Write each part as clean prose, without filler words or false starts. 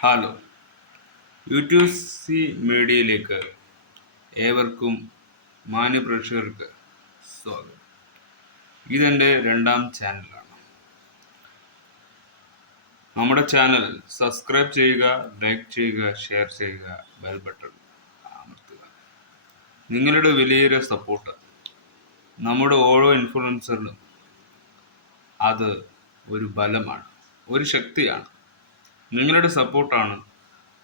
Hello, YouTube C മീഡിയയിലേക്ക് ഏവർക്കും മാന്യപ്രേക്ഷകർക്ക് സ്വാഗതം. ഇതെൻ്റെ രണ്ടാം ചാനലാണ്. നമ്മുടെ ചാനൽ സബ്സ്ക്രൈബ് ചെയ്യുക, ലൈക്ക് ചെയ്യുക, ഷെയർ ചെയ്യുക, ബെൽ ബട്ടൺ അമർത്തുക. നിങ്ങളുടെ വലിയൊരു സപ്പോർട്ട് നമ്മുടെ ഓരോ ഇൻഫ്ലുവൻസറിനും അത് ഒരു ബലമാണ്, ഒരു ശക്തിയാണ്. നിങ്ങളുടെ സപ്പോർട്ടാണ്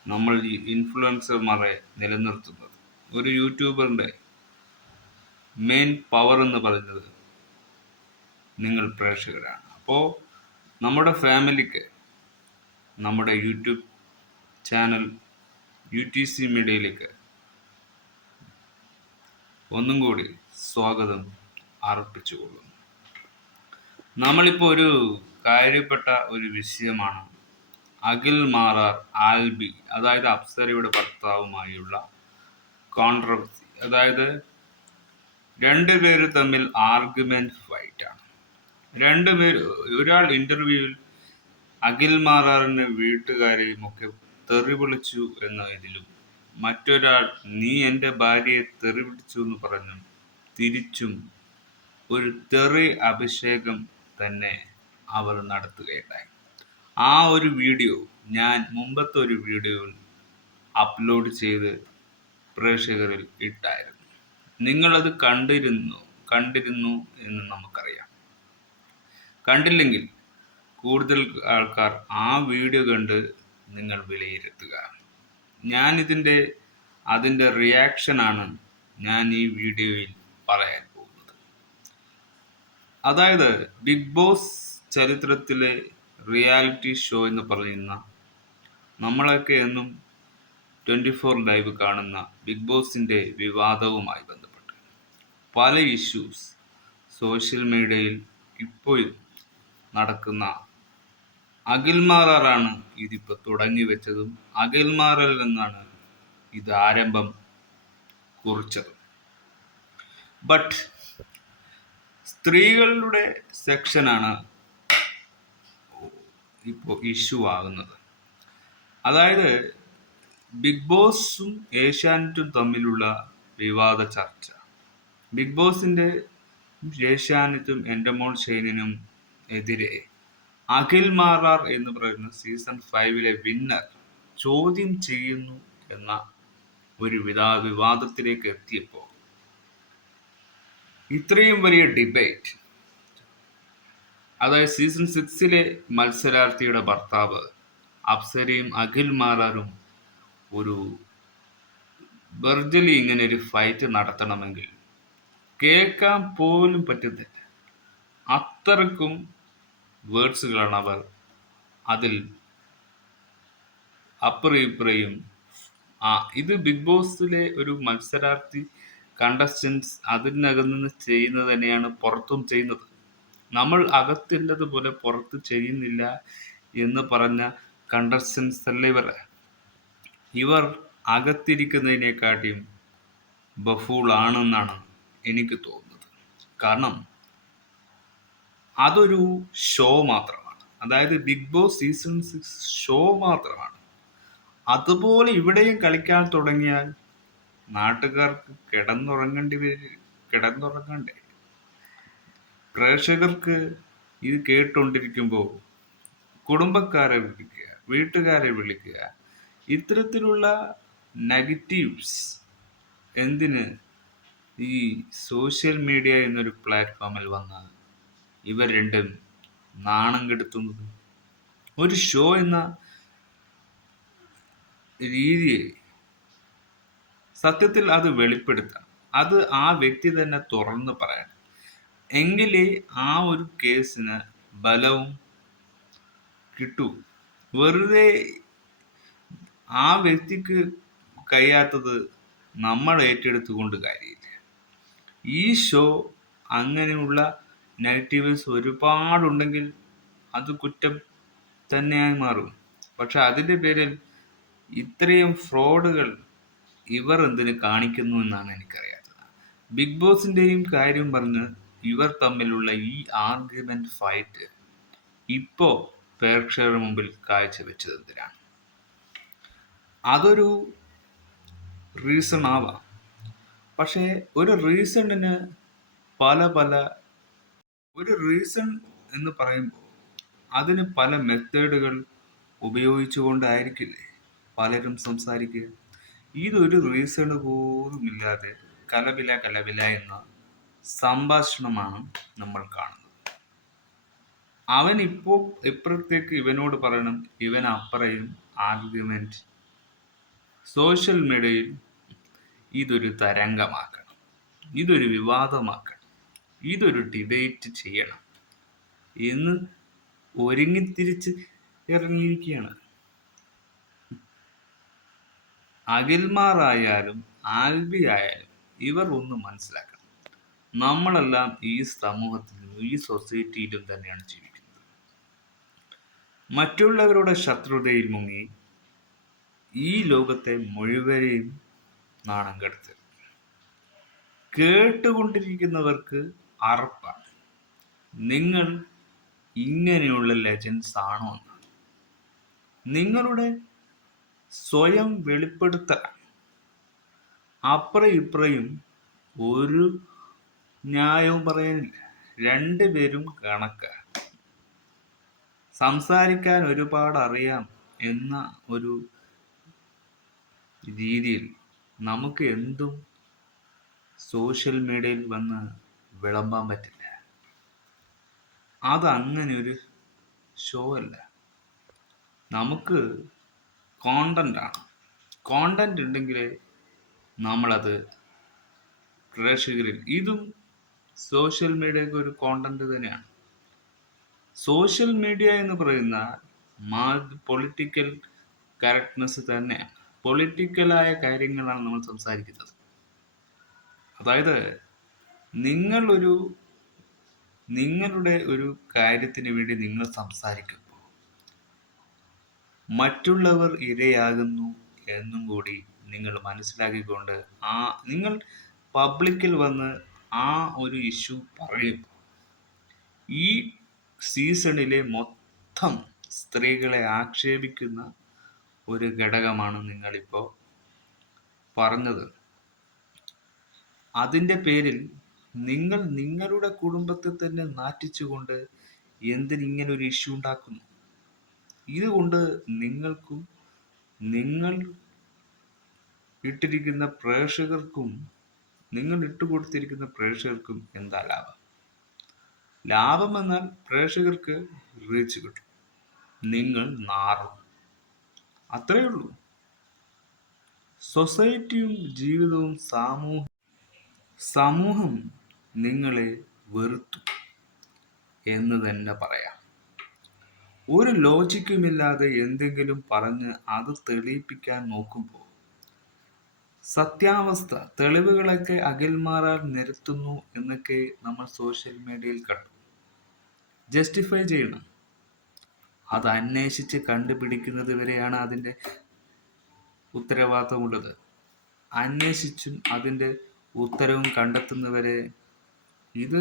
നമ്മൾ ഈ ഇൻഫ്ലുവൻസർമാരെ നിലനിർത്തുന്നത്. ഒരു യൂട്യൂബറിൻ്റെ മെയിൻ പവർ എന്ന് പറയുന്നത് നിങ്ങൾ പ്രേക്ഷകരാണ്. അപ്പോൾ നമ്മുടെ ഫാമിലിക്ക് നമ്മുടെ യൂട്യൂബ് ചാനൽ UTC മീഡിയയിലേക്ക് ഒന്നും കൂടി സ്വാഗതം അർപ്പിച്ചുകൊള്ളുന്നു. നമ്മളിപ്പോൾ ഒരു കാര്യപ്പെട്ട ഒരു വിഷയമാണ് അഖിൽ മാറാർ ആൽബി, അതായത് അപ്സരയുടെ ഭർത്താവുമായുള്ള കോൺട്രവേഴ്സി. അതായത് രണ്ടുപേര് തമ്മിൽ ആർഗ്യുമെന്റ് ഫൈറ്റ് ആണ്. ഒരാൾ ഇന്റർവ്യൂവിൽ അഖിൽ മാറാറിനെ വീട്ടുകാരെയും ഒക്കെ തെറി വിളിച്ചു എന്ന ഇതിലും, മറ്റൊരാൾ നീ എൻ്റെ ഭാര്യയെ തെറി വിളിച്ചു എന്ന് പറഞ്ഞു തിരിച്ചും ഒരു തെറി അഭിഷേകം തന്നെ അവർ നടത്തുകയുണ്ടായി. ആ ഒരു വീഡിയോ ഞാൻ മുമ്പത്തെ ഒരു വീഡിയോയിൽ അപ്ലോഡ് ചെയ്ത് പ്രേക്ഷകരിൽ ഇട്ടായിരുന്നു. നിങ്ങളത് കണ്ടിരുന്നു എന്ന് നമുക്കറിയാം. കണ്ടില്ലെങ്കിൽ കൂടുതൽ ആൾക്കാർ ആ വീഡിയോ കണ്ട് നിങ്ങൾ വിലയിരുത്തുക. അതിൻ്റെ റിയാക്ഷനാണ് ഞാൻ ഈ വീഡിയോയിൽ പറയാൻ പോകുന്നത്. അതായത് ബിഗ് ബോസ് ചരിത്രത്തിലെ റിയാലിറ്റി ഷോ എന്ന് പറയുന്ന, നമ്മളൊക്കെ എന്നും 24 ലൈവ് കാണുന്ന ബിഗ് ബോസിൻ്റെ വിവാദവുമായി ബന്ധപ്പെട്ട് പല ഇഷ്യൂസ് സോഷ്യൽ മീഡിയയിൽ ഇപ്പോഴും നടക്കുന്ന അഖിൽ മാറാറാണ് ഇതിപ്പോൾ തുടങ്ങി വെച്ചതും അഖിൽ മാറാറിൽ നിന്നാണ് ഇത് ആരംഭം കുറിച്ചതും. ബട്ട് സ്ത്രീകളുടെ സെക്ഷനാണ് ഇപ്പോൾ ഇഷ്യൂ ആകുന്നത്. അതായത് ബിഗ് ബോസും ഏഷ്യാനെറ്റും തമ്മിലുള്ള വിവാദ ചർച്ച. ബിഗ് ബോസിൻ്റെ ഏഷ്യാനെറ്റും എൻഡമോൾ ഷെയ്നിനും എതിരെ അഖിൽ മാറാർ എന്ന് പറയുന്ന സീസൺ 5 വിന്നർ ചോദ്യം ചെയ്യുന്നു എന്ന ഒരു വിവാദത്തിലേക്ക് എത്തിയപ്പോൾ ഇത്രയും വലിയ ഡിബേറ്റ്, അതായത് സീസൺ 6 മത്സരാർത്ഥിയുടെ ഭർത്താവ് അപ്സരയും അഖിൽ മാറാറും ഒരു വെർച്വലി ഇങ്ങനെ ഒരു ഫൈറ്റ് നടത്തണമെങ്കിൽ കേൾക്കാൻ പോലും പറ്റുന്നില്ല. അത്രക്കും വേർഡ്സുകളാണ് അവർ അതിൽ അപ്പുറയും ഇത് ബിഗ് ബോസിലെ ഒരു മത്സരാർത്ഥി കണ്ടസ്റ്റൻസ് അതിനകം നിന്ന് ചെയ്യുന്നത് തന്നെയാണ് പുറത്തും ചെയ്യുന്നത്. നമ്മൾ അകത്തുള്ളതുപോലെ പുറത്ത് ചെയ്യുന്നില്ല എന്ന് പറഞ്ഞ കണ്ടസ്റ്റൻസ് അല്ല ഇവർ അകത്തിരിക്കുന്നതിനെക്കാട്ടിയും ബഫൂളാണെന്നാണ് എനിക്ക് തോന്നുന്നത്. കാരണം അതൊരു ഷോ മാത്രമാണ്. അതായത് ബിഗ് ബോസ് സീസൺ 6 ഷോ മാത്രമാണ്. അതുപോലെ ഇവിടെയും കളിക്കാൻ തുടങ്ങിയാൽ നാട്ടുകാർക്ക് കിടന്നുറങ്ങണ്ടേ? പ്രേക്ഷകർക്ക് ഇത് കേട്ടുകൊണ്ടിരിക്കുമ്പോൾ കുടുംബക്കാരെ വിളിക്കുക, വീട്ടുകാരെ വിളിക്കുക, ഇത്തരത്തിലുള്ള നെഗറ്റീവ്സ് എന്തിന് ഈ സോഷ്യൽ മീഡിയ എന്നൊരു പ്ലാറ്റ്ഫോമിൽ വന്നാൽ ഇവർ രണ്ടും നാണം കെടുത്തുന്നത്? ഒരു ഷോ എന്ന രീതിയെ സത്യത്തിൽ അത് വെളിപ്പെടുത്തണം. അത് ആ വ്യക്തി തന്നെ തുറന്ന് പറയണം. എങ്കിലേ ആ ഒരു കേസിന് ബലവും കിട്ടൂ. വെറുതെ ആ വ്യക്തിക്ക് കഴിയാത്തത് നമ്മൾ ഏറ്റെടുത്തുകൊണ്ട് കാര്യമില്ല. ഈ ഷോ അങ്ങനെയുള്ള നെഗറ്റീവ്സ് ഒരുപാടുണ്ടെങ്കിൽ അത് കുറ്റം തന്നെയായി മാറും. പക്ഷെ അതിൻ്റെ പേരിൽ ഇത്രയും ഫ്രോഡുകൾ ഇവർ എന്തിന് കാണിക്കുന്നു എന്നാണ് എനിക്കറിയാത്തത്. ബിഗ് ബോസിൻ്റെയും കാര്യം പറഞ്ഞ് ഇവർ തമ്മിലുള്ള ഈ ആർഗ്യുമെന്റ് ഫൈറ്റ് ഇപ്പോൾ പ്രേക്ഷകരുടെ മുമ്പിൽ കാഴ്ചവെച്ചത് എന്തിനാണ്? അതൊരു റീസൺ ആവാം. പക്ഷേ ഒരു റീസണിന് പല പല ഒരു റീസൺ എന്ന് പറയുമ്പോൾ അതിന് പല മെത്തേഡുകൾ ഉപയോഗിച്ചുകൊണ്ടായിരിക്കില്ലേ പലരും സംസാരിക്കുക. ഇതൊരു റീസൺ പോലും ഇല്ലാതെ കലപില കലപില എന്ന സംഭാഷണമാണ് നമ്മൾ കാണുന്നത്. അവൻ ഇപ്പോൾ ഇപ്പുറത്തേക്ക് ഇവനോട് പറയണം, ഇവൻ അപ്പറയും ആർഗ്യുമെന്റ്. സോഷ്യൽ മീഡിയയിൽ ഇതൊരു തരംഗമാക്കണം, ഇതൊരു വിവാദമാക്കണം, ഇതൊരു ഡിബേറ്റ് ചെയ്യണം എന്ന് ഒരുങ്ങിത്തിരിച്ച് ഇറങ്ങിയിരിക്കുകയാണ്. അഖിൽമാരായാലും ആൽബി ആയാലും ഇവർ ഒന്ന് മനസ്സിലാക്കണം, നമ്മളെല്ലാം ഈ സമൂഹത്തിലും ഈ സൊസൈറ്റിയിലും തന്നെയാണ് ജീവിക്കുന്നത്. മറ്റുള്ളവരുടെ ശത്രുതയിൽ മുങ്ങി ഈ ലോകത്തെ മുഴുവനെയും നാണം കെടുത്തരുത്. കേട്ടുകൊണ്ടിരിക്കുന്നവർക്ക് അറപ്പാണ്, നിങ്ങൾ ഇങ്ങനെയുള്ള ലെജൻസ് ആണോ എന്ന്. നിങ്ങളുടെ സ്വയം വെളിപ്പെടുത്തലാണ്. അപ്പുറം ഇപ്പുറയും ഒരു ന്യായവും പറയാനില്ല, രണ്ടുപേരും കണക്കാണ്. സംസാരിക്കാൻ ഒരുപാട് അറിയാം എന്ന ഒരു രീതിയിൽ നമുക്ക് എന്തും സോഷ്യൽ മീഡിയയിൽ വന്ന് വിളമ്പാൻ പറ്റില്ല. അതങ്ങനെ ഒരു ഷോ അല്ല. നമുക്ക് കോണ്ടന്റ് ആണ്. കോണ്ടന്റ് ഉണ്ടെങ്കിലേ നമ്മളത് പ്രേക്ഷകരിൽ, ഇതും സോഷ്യൽ മീഡിയക്ക് ഒരു കോണ്ടന്റ് തന്നെയാണ്. സോഷ്യൽ മീഡിയ എന്ന് പറയുന്ന പൊളിറ്റിക്കൽ കറക്റ്റ്നെസ് തന്നെയാണ്. പൊളിറ്റിക്കലായ കാര്യങ്ങളാണ് നമ്മൾ സംസാരിക്കുന്നത്. അതായത് നിങ്ങളുടെ ഒരു കാര്യത്തിന് വേണ്ടി നിങ്ങൾ സംസാരിക്കുമ്പോൾ മറ്റുള്ളവർ ഇരയാകുന്നു എന്നും കൂടി നിങ്ങൾ മനസ്സിലാക്കിക്കൊണ്ട് നിങ്ങൾ പബ്ലിക്കിൽ വന്ന് ആ ഒരു ഇഷ്യൂ പറയുമ്പോൾ ഈ സീസണിലെ മൊത്തം സ്ത്രീകളെ ആക്ഷേപിക്കുന്ന ഒരു ഘടകമാണ് നിങ്ങളിപ്പോൾ പറഞ്ഞത്. അതിൻ്റെ പേരിൽ നിങ്ങൾ നിങ്ങളുടെ കുടുംബത്തെ തന്നെ നാറ്റിച്ചുകൊണ്ട് എന്തിനിങ്ങനെ ഒരു ഇഷ്യൂ ഉണ്ടാക്കുന്നു? ഇതുകൊണ്ട് നിങ്ങൾക്കും നിങ്ങൾ ഇട്ടിരിക്കുന്ന പ്രേക്ഷകർക്കും നിങ്ങൾ ഇട്ടുകൊടുത്തിരിക്കുന്ന പ്രേക്ഷകർക്കും എന്താ ലാഭം? ലാഭം എന്നാൽ പ്രേക്ഷകർക്ക് റീച്ച് കിട്ടും, നിങ്ങൾ നാറും, അത്രയേ ഉള്ളൂ. സൊസൈറ്റിയും ജീവിതവും സമൂഹം നിങ്ങളെ വെറുത്തു എന്ന് തന്നെ പറയാം. ഒരു ലോജിക്കുമില്ലാതെ എന്തെങ്കിലും പറഞ്ഞ് അത് തെളിയിപ്പിക്കാൻ നോക്കുമ്പോൾ സത്യാവസ്ഥ തെളിവുകളൊക്കെ അഖിൽമാരാർ നിരത്തുന്നു എന്നൊക്കെ നമ്മൾ സോഷ്യൽ മീഡിയയിൽ കണ്ടു. ജസ്റ്റിഫൈ ചെയ്യണം. അത് അന്വേഷിച്ച് കണ്ടുപിടിക്കുന്നത് വരെയാണ് അതിൻ്റെ ഉത്തരവാദിത്തമുള്ളത്. അന്വേഷിച്ചും അതിൻ്റെ ഉത്തരവും കണ്ടെത്തുന്നവരെ ഇത്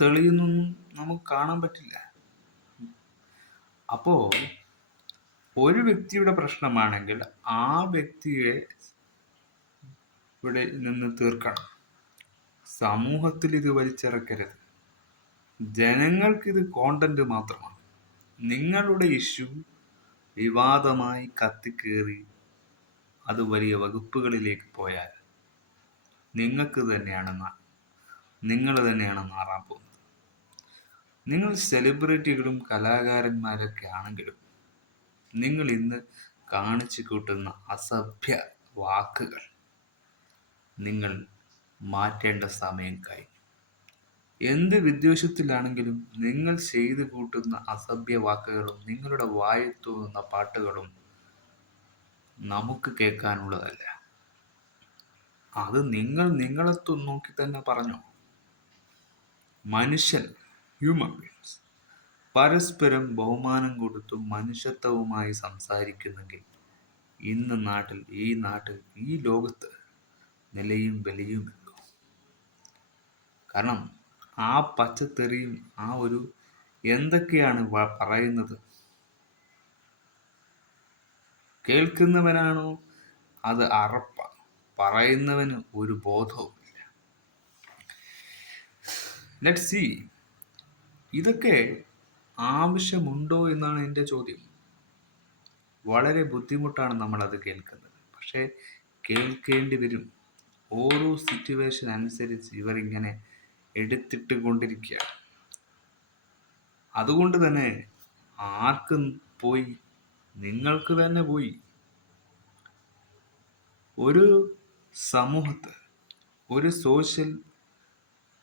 തെളിയുന്നൊന്നും നമുക്ക് കാണാൻ പറ്റില്ല. അപ്പോ ഒരു വ്യക്തിയുടെ പ്രശ്നമാണെങ്കിൽ ആ വ്യക്തിയെ ഇവിടെ നിന്ന് തീർക്കണം. സമൂഹത്തിൽ ഇത് വലിച്ചിറക്കരുത്. ജനങ്ങൾക്കിത് കോണ്ടന്റ് മാത്രമാണ്. നിങ്ങളുടെ ഇഷ്യൂ വിവാദമായി കത്തിക്കേറി അത് വലിയ വകുപ്പുകളിലേക്ക് പോയാൽ നിങ്ങൾ തന്നെയാണ് മാറാൻ പോകുന്നത്. നിങ്ങൾ സെലിബ്രിറ്റികളും കലാകാരന്മാരൊക്കെ ആണെങ്കിലും നിങ്ങൾ ഇന്ന് കാണിച്ചു കൂട്ടുന്ന അസഭ്യ വാക്കുകൾ നിങ്ങൾ മാറ്റേണ്ട സമയം കഴിഞ്ഞു. എന്ത് വിദ്വേഷത്തിലാണെങ്കിലും നിങ്ങൾ ചെയ്തു കൂട്ടുന്ന അസഭ്യ വാക്കുകളും നിങ്ങളുടെ വായിൽ തോന്നുന്ന പാട്ടുകളും നമുക്ക് കേൾക്കാനുള്ളതല്ല. അത് നിങ്ങളെ നോക്കി തന്നെ പറഞ്ഞോ. ഹ്യൂമൻ ബീങ്സ് പരസ്പരം ബഹുമാനം കൊടുത്തും മനുഷ്യത്വവുമായി സംസാരിക്കുന്നെങ്കിൽ ഈ നാട്ടിൽ ഈ ലോകത്ത് നിലയും വിലയുമല്ലോ. കാരണം ആ പച്ചത്തെറിയും ആ ഒരു എന്തൊക്കെയാണ് പറയുന്നത്. കേൾക്കുന്നവനാണോ അത് അറപ്പാണ്, പറയുന്നവന് ഒരു ബോധവുമില്ല. ലെറ്റ്സ് സീ, ഇതൊക്കെ ആവശ്യമുണ്ടോ എന്നാണ് എൻ്റെ ചോദ്യം. വളരെ ബുദ്ധിമുട്ടാണ് നമ്മളത് കേൾക്കുന്നത്, പക്ഷേ കേൾക്കേണ്ടി വരും. ഓരോ സിറ്റുവേഷൻ അനുസരിച്ച് ഇവരിങ്ങനെ എടുത്തിട്ട് കൊണ്ടിരിക്കുകയാണ്. അതുകൊണ്ട് തന്നെ ആർക്കും പോയി, നിങ്ങൾക്ക് തന്നെ പോയി. ഒരു സമൂഹത്ത് ഒരു സോഷ്യൽ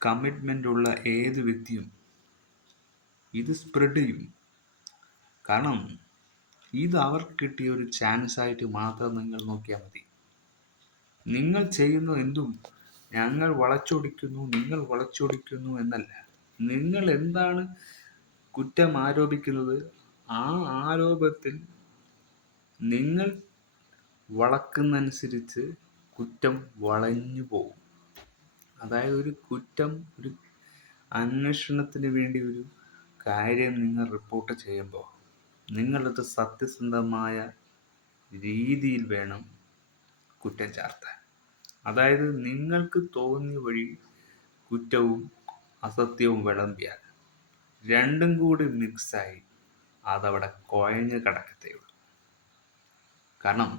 കമ്മിറ്റ്മെൻ്റ് ഉള്ള ഏത് വ്യക്തിയും ഇത് സ്പ്രെഡ് ചെയ്യും. കാരണം ഇത് അവർക്ക് കിട്ടിയ ഒരു ചാൻസ് ആയിട്ട് മാത്രം നിങ്ങൾ നോക്കിയാൽ മതി. നിങ്ങൾ ചെയ്യുന്ന എന്തും ഞങ്ങൾ വളച്ചൊടിക്കുന്നു, നിങ്ങൾ വളച്ചൊടിക്കുന്നു എന്നല്ല. നിങ്ങൾ എന്താണ് കുറ്റം ആരോപിക്കുന്നത്, ആ ആരോപത്തിൽ നിങ്ങൾ വളക്കുന്നനുസരിച്ച് കുറ്റം വളഞ്ഞു പോകും. അതായത് ഒരു കുറ്റം, ഒരു അന്വേഷണത്തിന് വേണ്ടി ഒരു കാര്യം നിങ്ങൾ റിപ്പോർട്ട് ചെയ്യുമ്പോൾ നിങ്ങളത് സത്യസന്ധമായ രീതിയിൽ വേണം കുറ്റം ചാർത്താൻ. അതായത് നിങ്ങൾക്ക് തോന്നിയ വഴി കുറ്റവും അസത്യവും വിളമ്പിയാൽ രണ്ടും കൂടി മിക്സായി അതവിടെ കുഴഞ്ഞു കിടക്കത്തേ ഉള്ളൂ. കാരണം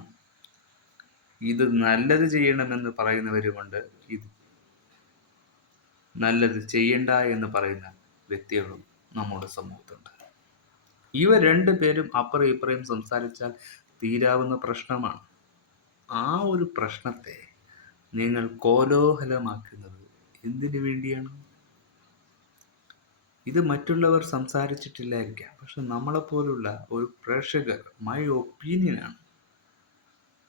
ഇത് നല്ലത് ചെയ്യണമെന്ന് പറയുന്നവരുമുണ്ട്, ഇത് നല്ലത് ചെയ്യണ്ട എന്ന് പറയുന്ന വ്യക്തികളും നമ്മുടെ സമൂഹത്തുണ്ട്. ഇവ രണ്ടു പേരും അപ്പുറം ഇപ്പുറയും സംസാരിച്ചാൽ തീരാവുന്ന പ്രശ്നമാണ്. ആ ഒരു പ്രശ്നത്തെ നിങ്ങൾ കോലോഹലമാക്കുന്നത് എന്തിനു വേണ്ടിയാണ്? ഇത് മറ്റുള്ളവർ സംസാരിച്ചിട്ടില്ലായിരിക്കാം, പക്ഷെ നമ്മളെപ്പോലുള്ള ഒരു പ്രേക്ഷകർ, മൈ ഒപ്പീനിയനാണ്,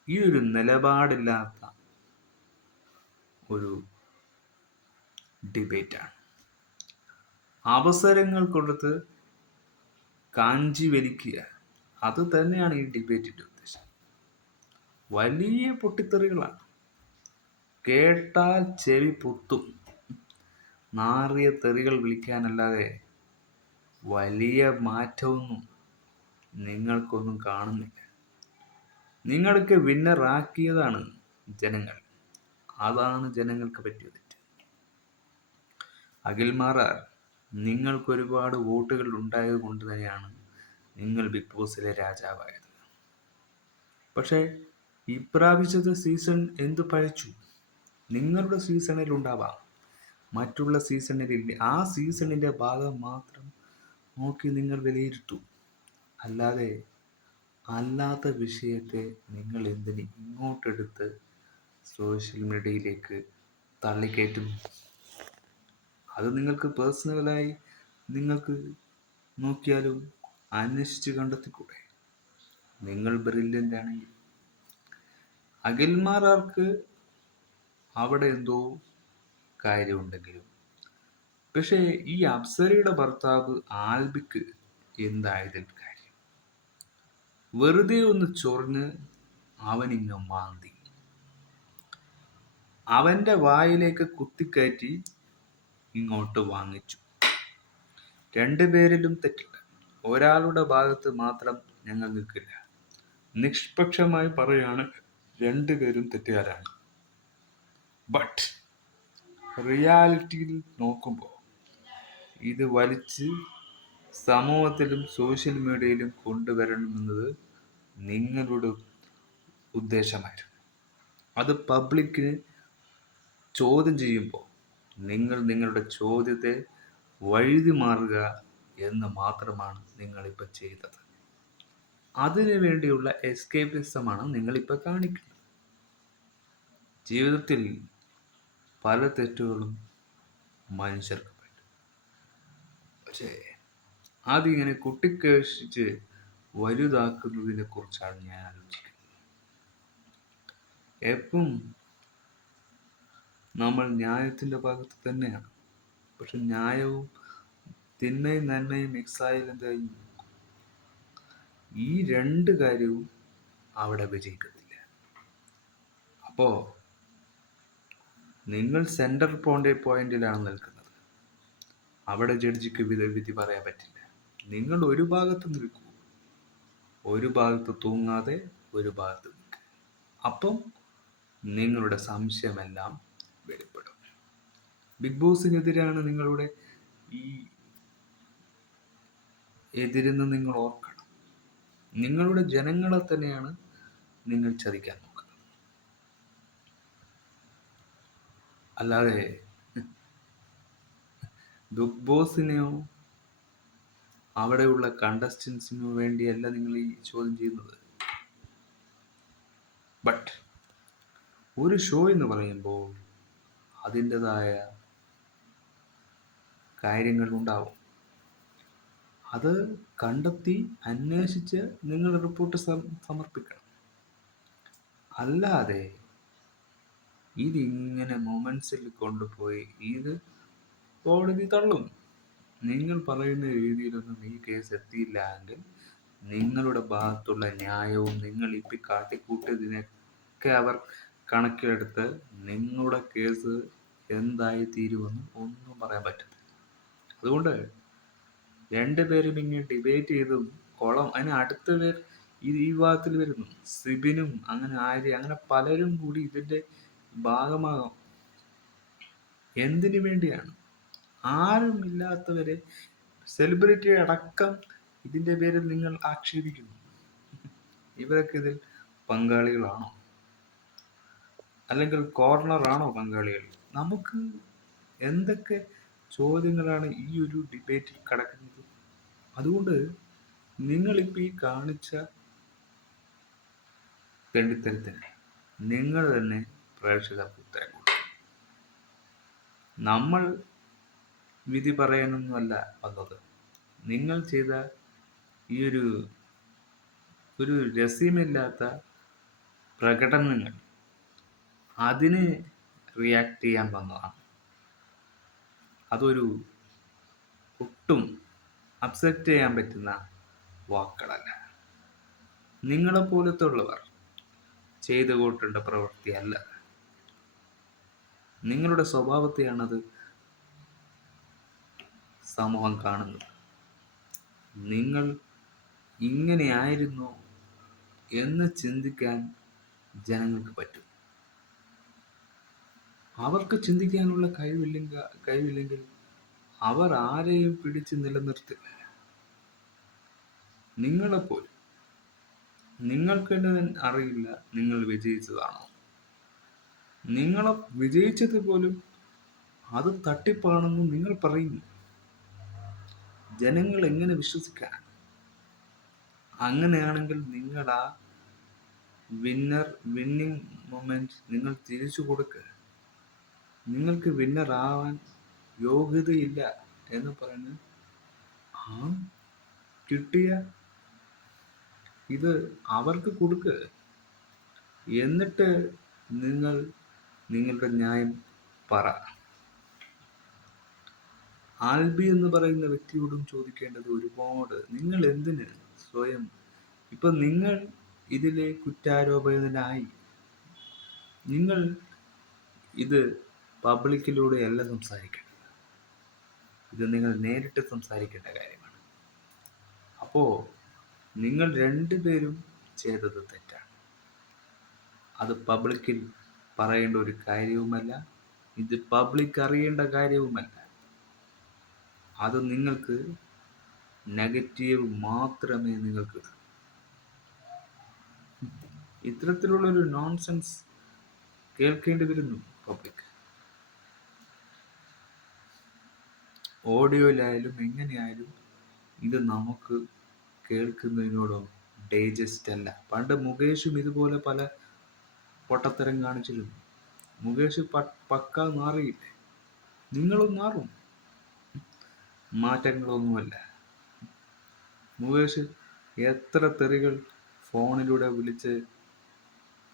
ഈ ഒരു നിലപാടില്ലാത്ത ഒരു ഡിബേറ്റാണ്. അവസരങ്ങൾ കൊടുത്ത് കാഞ്ചി വലിക്കുക, അത് തന്നെയാണ് ഈ ഡിബേറ്റിൻ്റെ ഉദ്ദേശം. വലിയ പൊട്ടിത്തെറികളാണ്, കേട്ടാൽ ചെവി പൊത്തും. നാറിയ തെറികൾ വിളിക്കാനല്ലാതെ വലിയ മാറ്റമൊന്നും നിങ്ങൾക്കൊന്നും കാണുന്നില്ല. നിങ്ങൾക്ക് വിന്നറാക്കിയതാണ് ജനങ്ങൾ, അതാണ് ജനങ്ങൾക്ക് പറ്റിയ തെറ്റ്. അഖിൽമാരാർ, നിങ്ങൾക്ക് ഒരുപാട് വോട്ടുകൾ ഉണ്ടായത് കൊണ്ട് തന്നെയാണ് നിങ്ങൾ ബിഗ് ബോസിലെ രാജാവായത്. പക്ഷേ ഇപ്രാവശ്യത്തെ സീസൺ എന്തു പഴച്ചു? നിങ്ങളുടെ സീസണിൽ ഉണ്ടാവാം, മറ്റുള്ള സീസണിലില്ല. ആ സീസണിൻ്റെ ഭാഗം മാത്രം നോക്കി നിങ്ങൾ വിലയിരുത്തൂ. അല്ലാത്ത വിഷയത്തെ നിങ്ങൾ എന്തിന് ഇങ്ങോട്ടെടുത്ത് സോഷ്യൽ മീഡിയയിലേക്ക് തള്ളിക്കയറ്റുന്നു? അത് നിങ്ങൾക്ക് പേഴ്സണലായി നിങ്ങൾക്ക് നോക്കിയാലും അന്വേഷിച്ച് കണ്ടെത്തിക്കൂടെ? നിങ്ങൾ ബ്രില്യൻ്റ് ആണെങ്കിൽ. അഖിൽമാരാർക്ക് അവിടെ എന്തോ കാര്യമുണ്ടെങ്കിലും, പക്ഷേ ഈ അപ്സരയുടെ ഭർത്താവ് ആൽബിക്ക് എന്തായതിൽ കാര്യം? വെറുതെ ഒന്ന് ചൊറിഞ്ഞ് അവനിങ്ങ് മാന്തി, അവൻ്റെ വായിലേക്ക് കുത്തിക്കയറ്റി ഇങ്ങോട്ട് വാങ്ങിച്ചു. രണ്ടുപേരിലും തെറ്റില്ല, ഒരാളുടെ ഭാഗത്ത് മാത്രം ഞങ്ങൾ നിൽക്കില്ല. നിഷ്പക്ഷമായി പറയാണ്, രണ്ടുപേരും തെറ്റുകാരാണ്. ബട്ട് റിയാലിറ്റിയിൽ നോക്കുമ്പോൾ ഇത് വലിച്ച് സമൂഹത്തിലും സോഷ്യൽ മീഡിയയിലും കൊണ്ടുവരണമെന്നത് നിങ്ങളുടെ ഉദ്ദേശമായിരുന്നു. അത് പബ്ലിക്കിന് ചോദ്യം ചെയ്യുമ്പോൾ നിങ്ങൾ നിങ്ങളുടെ ചോദ്യത്തെ വഴുതി മാറുക എന്ന് മാത്രമാണ് നിങ്ങളിപ്പോൾ ചെയ്തത്. അതിനു വേണ്ടിയുള്ള എസ്കേപ്പിസമാണ് നിങ്ങളിപ്പോൾ കാണിക്കുന്നത്. ജീവിതത്തിൽ പല തെറ്റുകളും മനുഷ്യർക്ക് പറ്റും, പക്ഷേ അതിങ്ങനെ കുട്ടിക്കേഷിച്ച് വലുതാക്കുന്നതിനെ കുറിച്ചാണ് ഞാൻ ആലോചിക്കുന്നത്. എപ്പം നമ്മൾ ന്യായത്തിൻ്റെ ഭാഗത്ത് തന്നെയാണ്, പക്ഷെ ന്യായവും തിന്മയും നന്മയും മിക്സായാൽ എന്തായി? ഈ രണ്ട് കാര്യവും അവിടെ വിജയിക്കത്തില്ല. അപ്പോൾ നിങ്ങൾ സെൻറ്റർ പോയിന്റിലാണ് നിൽക്കുന്നത്. അവിടെ ജഡ്ജിക്ക് വിധി പറയാൻ പറ്റില്ല. നിങ്ങൾ ഒരു ഭാഗത്ത് നിൽക്കൂ, ഒരു ഭാഗത്ത് തൂങ്ങാതെ ഒരു ഭാഗത്ത് നിൽക്കുക. അപ്പം നിങ്ങളുടെ സംശയമെല്ലാം വെളിപ്പെടും. ബിഗ് ബോസിനെതിരാണ് നിങ്ങളുടെ ഈ എതിരെന്ന് നിങ്ങൾ ഓർക്കണം. നിങ്ങളുടെ ജനങ്ങളെ തന്നെയാണ് നിങ്ങൾ ചതിക്കാൻ നോക്കുന്നത്. അല്ലാതെ ബിഗ് ബോസിനെയോ അവിടെയുള്ള കണ്ടസ്റ്റൻസിനോ വേണ്ടിയല്ല നിങ്ങൾ ഈ ചോദ്യം ചെയ്യുന്നത്. ബട്ട് ഒരു ഷോ എന്ന് പറയുമ്പോൾ അതിൻ്റെതായ കാര്യങ്ങൾ ഉണ്ടാവും. അത് കണ്ടെത്തി അന്വേഷിച്ച് നിങ്ങൾ റിപ്പോർട്ട് സമർപ്പിക്കണം. അല്ലാതെ ഇതിങ്ങനെ മൊമെന്റ്സിൽ കൊണ്ടുപോയി ഇത് കോടതി തള്ളും. നിങ്ങൾ പറയുന്ന രീതിയിലൊന്നും ഈ കേസ് എത്തിയില്ല എങ്കിൽ നിങ്ങളുടെ ഭാഗത്തുള്ള ന്യായവും നിങ്ങൾ ഇപ്പം കാട്ടിക്കൂട്ടിയതിനൊക്കെ അവർ കണക്കിലെടുത്ത് നിങ്ങളുടെ കേസ് എന്തായി തീരുമെന്ന് ഒന്നും പറയാൻ പറ്റത്തില്ല. അതുകൊണ്ട് രണ്ടുപേരും ഇങ്ങനെ ഡിബേറ്റ് ചെയ്തും അതിന് അടുത്ത പേർ ഈ വിഭാഗത്തിൽ വരുന്നു. സിബിനും അങ്ങനെ അങ്ങനെ പലരും കൂടി ഇതിന്റെ ഭാഗമാകാം. എന്തിനു വേണ്ടിയാണ്? ആരും ഇല്ലാത്തവരെ, സെലിബ്രിറ്റി അടക്കം ഇതിന്റെ പേരിൽ നിങ്ങൾ ആക്ഷേപിക്കുന്നു. ഇവരൊക്കെ ഇതിൽ പങ്കാളികളാണോ? അല്ലെങ്കിൽ കോർണറാണോ പങ്കാളികൾ? നമുക്ക് എന്തൊക്കെ ചോദ്യങ്ങളാണ് ഈ ഒരു ഡിബേറ്റിൽ കിടക്കുന്നത്? അതുകൊണ്ട് നിങ്ങളിപ്പോൾ ഈ കാണിച്ച തെണ്ടിത്തരത്തിന് നിങ്ങൾ തന്നെ പ്രേക്ഷകർക്ക് ഉത്തരം കൊടുക്കും. നമ്മൾ വിധി പറയാനൊന്നുമല്ല വന്നത്. നിങ്ങൾ ചെയ്ത ഈ ഒരു രസ്യമില്ലാത്ത പ്രകടനങ്ങൾ അതിന് റിയാക്ട് ചെയ്യാൻ വന്നതാണ്. അതൊരു ഒട്ടും അക്സെപ്റ്റ് ചെയ്യാൻ പറ്റുന്ന വാക്കുകളല്ല. നിങ്ങളെപ്പോലത്തെ ഉള്ളവർ ചെയ്തു കൂട്ടേണ്ട പ്രവൃത്തിയല്ല. നിങ്ങളുടെ സ്വഭാവത്തെയാണത് സമൂഹം കാണുന്നത്. നിങ്ങൾ ഇങ്ങനെയായിരുന്നോ എന്ന് ചിന്തിക്കാൻ ജനങ്ങൾക്ക് പറ്റും. അവർക്ക് ചിന്തിക്കാനുള്ള കഴിവില്ലെങ്കിൽ അവർ ആരെയും പിടിച്ച് നിലനിർത്തില്ല. നിങ്ങളെപ്പോലും നിങ്ങൾക്ക് തന്നെ അറിയില്ല നിങ്ങൾ വിജയിച്ചതാണോ. നിങ്ങളെ വിജയിച്ചത് പോലും അത് തട്ടിപ്പാണെന്ന് നിങ്ങൾ പറയുന്നു. ജനങ്ങൾ എങ്ങനെ വിശ്വസിക്കാൻ? അങ്ങനെയാണെങ്കിൽ നിങ്ങൾ ആ വിന്നിങ് മൊമെന്റ് നിങ്ങൾ തിരിച്ചു കൊടുക്കുക. നിങ്ങൾക്ക് വിന്നർ ആവാൻ യോഗ്യതയില്ല എന്ന് പറഞ്ഞ് ആ കിട്ടിയ ഇത് അവർക്ക് കൊടുക്കുക. എന്നിട്ട് നിങ്ങൾ നിങ്ങളുടെ ന്യായം പറ. ആൽബി എന്ന് പറയുന്ന വ്യക്തിയോടും ചോദിക്കേണ്ടത് ഒരുപാട്. നിങ്ങൾ എന്തിന് സ്വയം ഇപ്പൊ നിങ്ങൾ ഇതിലെ കുറ്റാരോപിതനായി? നിങ്ങൾ ഇത് പബ്ലിക്കിലൂടെയല്ല സംസാരിക്കേണ്ടത്. ഇത് നിങ്ങൾ നേരിട്ട് സംസാരിക്കേണ്ട കാര്യമാണ്. അപ്പോ നിങ്ങൾ രണ്ടുപേരും ചെയ്തത് തെറ്റാണ്. അത് പബ്ലിക്കിൽ പറയേണ്ട ഒരു കാര്യവുമല്ല. ഇത് പബ്ലിക് അറിയേണ്ട കാര്യവുമല്ല. അത് നിങ്ങൾക്ക് നെഗറ്റീവ് മാത്രമേ നിങ്ങൾക്ക് ഇത്തരത്തിലുള്ളൊരു നോൺസെൻസ് കേൾക്കേണ്ടി വരുന്നു പബ്ലിക്. ഓഡിയോയിലായാലും എങ്ങനെയായാലും ഇത് നമുക്ക് കേൾക്കുന്നതിനോടും ഡൈജസ്റ്റ് അല്ല. പണ്ട് മുകേഷും ഇതുപോലെ പല പൊട്ടത്തരം കാണിച്ചിരുന്നു. മുകേഷ് പക്ക മാറിയില്ലേ? നിങ്ങളും മാറും. മാറ്റങ്ങളൊന്നുമല്ല. മുകേഷ് എത്ര തെറികൾ ഫോണിലൂടെ വിളിച്ച്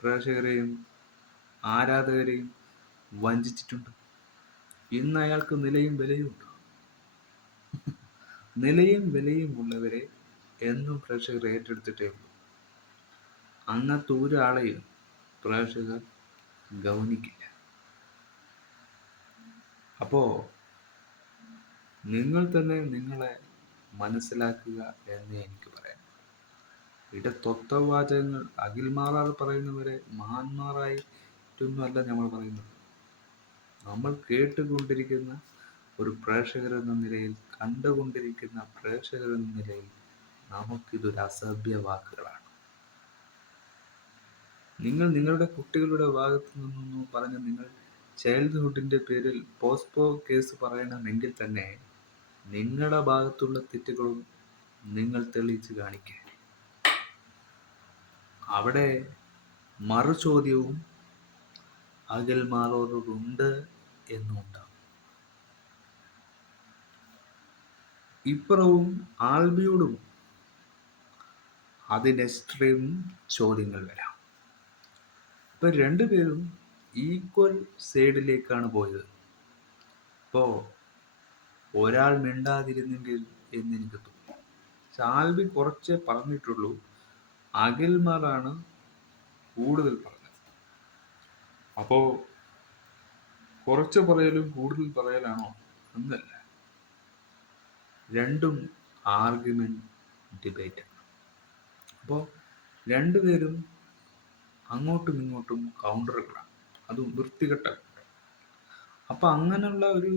പ്രേക്ഷകരെയും ആരാധകരെയും വഞ്ചിച്ചിട്ടുണ്ട്. ഇന്ന് അയാൾക്ക് നിലയും വിലയുമുണ്ട്. നിലയും വിലയും ഉള്ളവരെ എന്നും പ്രേക്ഷകർ ഏറ്റെടുത്തിട്ടേ ഉള്ളൂ. അങ്ങനത്തെ ഒരാളെയും പ്രേക്ഷകർ ഗൗനിക്കില്ല. അപ്പോ നിങ്ങൾ തന്നെ നിങ്ങളെ മനസ്സിലാക്കുക എന്നേ എനിക്ക് പറയാം. തത്വവാചകങ്ങൾ അഖിൽമാരാർ പറയുന്നവരെ മഹാന്മാരായിട്ടൊന്നുമല്ല നമ്മൾ പറയുന്നത്. നമ്മൾ കേട്ടുകൊണ്ടിരിക്കുന്ന ഒരു പ്രേക്ഷകരെന്ന നിലയിൽ, കണ്ടുകൊണ്ടിരിക്കുന്ന പ്രേക്ഷകരെന്ന നിലയിൽ നമുക്കിതൊരു അസഭ്യ വാക്കുകളാണ്. നിങ്ങൾ നിങ്ങളുടെ കുട്ടികളുടെ ഭാഗത്തു നിന്നൊന്നും പറഞ്ഞ് നിങ്ങൾ ചൈൽഡ്ഹുഡിന്റെ പേരിൽ പോസ്കോ കേസ് പറയണമെങ്കിൽ തന്നെ നിങ്ങളുടെ ഭാഗത്തുള്ള തെറ്റുകളും നിങ്ങൾ തെളിയിച്ച് കാണിക്കുക. അവിടെ മറുചോദ്യവും അഖിൽമാരോടുണ്ട് എന്നുണ്ടാവും. ഇപ്പുറവും ആൽബിയോടും അതിന് എക്സ്ട്രീം ചോദ്യങ്ങൾ വരാം. ഇപ്പൊ രണ്ടുപേരും ഈക്വൽ സൈഡിലേക്കാണ് പോയത്. ഇപ്പോ ഒരാൾ മിണ്ടാതിരുന്നെങ്കിൽ എന്നെനിക്ക് തോന്നി. ആൽബി കുറച്ചേ പറഞ്ഞിട്ടുള്ളൂ, അഖിൽമാരാണ് കൂടുതൽ പറഞ്ഞത്. അപ്പോ കുറച്ച് പറയലും കൂടുതൽ പറയലാണോ എന്നല്ല, രണ്ടും ആർഗ്യുമെന്റ് ഡിബേറ്റ് ആണ്. അപ്പോൾ രണ്ടുപേരും അങ്ങോട്ടും ഇങ്ങോട്ടും കൗണ്ടറുകളാണ്, അതും വൃത്തികെട്ട. അപ്പൊ അങ്ങനെയുള്ള ഒരു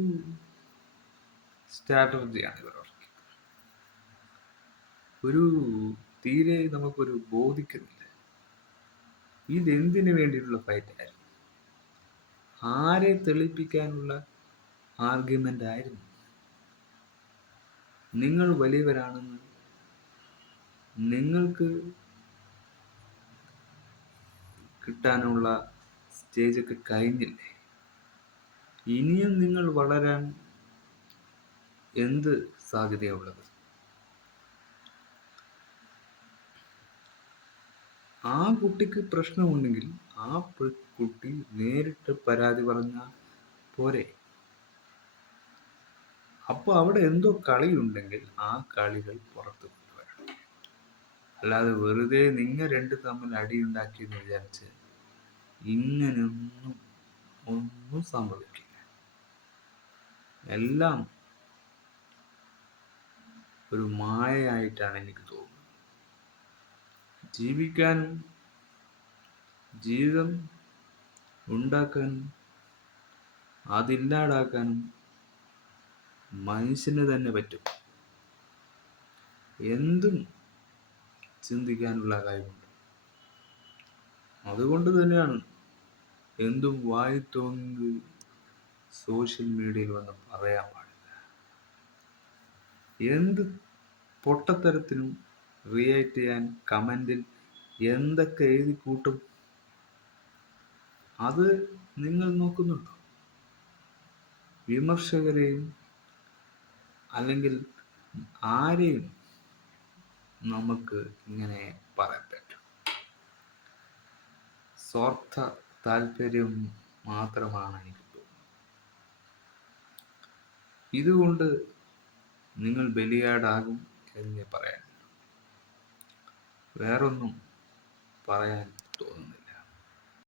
സ്ട്രാറ്റജിയാണ് ഇവർ. ഒരു തീരെ നമുക്കൊരു ബോധിക്കുന്നില്ല ഇതെന്തിനു വേണ്ടിയിട്ടുള്ള ഫൈറ്റ് ആയിരുന്നു, ആരെ തെളിയിപ്പിക്കാനുള്ള ആർഗ്യുമെന്റ് ആയിരുന്നു. നിങ്ങൾ വലിയവരാണെന്ന് നിങ്ങൾക്ക് കിട്ടാനുള്ള സ്റ്റേജൊക്കെ കഴിഞ്ഞില്ലേ? ഇനിയും നിങ്ങൾ വളരാൻ എന്ത് സാധ്യതയുള്ളത്? ആ കുട്ടിക്ക് പ്രശ്നമുണ്ടെങ്കിൽ ആ കുട്ടി നേരിട്ട് പരാതി പറഞ്ഞാൽ പോരെ? അപ്പൊ അവിടെ എന്തോ കളിയുണ്ടെങ്കിൽ ആ കളികൾ പുറത്തു കൊണ്ടുവരണം. അല്ലാതെ വെറുതെ നിങ്ങൾ രണ്ട് തമ്മിൽ അടിയുണ്ടാക്കിയെന്ന് വിചാരിച്ച് ഒന്നും സംഭവിക്കില്ല. എല്ലാം ഒരു മായയായിട്ടാണ് എനിക്ക് തോന്നുന്നത്. ജീവിക്കാനും ജീവിതം ഉണ്ടാക്കാനും അതില്ലാതാക്കാനും മനുഷ്യന് തന്നെ പറ്റും. എന്തും ചിന്തിക്കാനുള്ള കഴിവുണ്ട്. അതുകൊണ്ട് തന്നെയാണ് എന്തും വായി തോന്നുന്നത് സോഷ്യൽ മീഡിയയിൽ വന്ന് പറയാൻ പാടില്ല. എന്ത് പൊട്ടത്തരത്തിനും റിയാക്ട് ചെയ്യാൻ കമന്റിൽ എന്തൊക്കെ എഴുതി കൂട്ടും, അത് നിങ്ങൾ നോക്കുന്നുണ്ടോ? വിമർശകരെയും അല്ലെങ്കിൽ ആരെയും നമുക്ക് ഇങ്ങനെ പറയാൻ പറ്റും. സ്വാർത്ഥ താല്പര്യം മാത്രമാണ് എനിക്ക് തോന്നുന്നത്. ഇതുകൊണ്ട് നിങ്ങൾ ബലിയാടാകും എന്നേ പറയാൻ, വേറൊന്നും പറയാൻ തോന്നുന്നില്ല.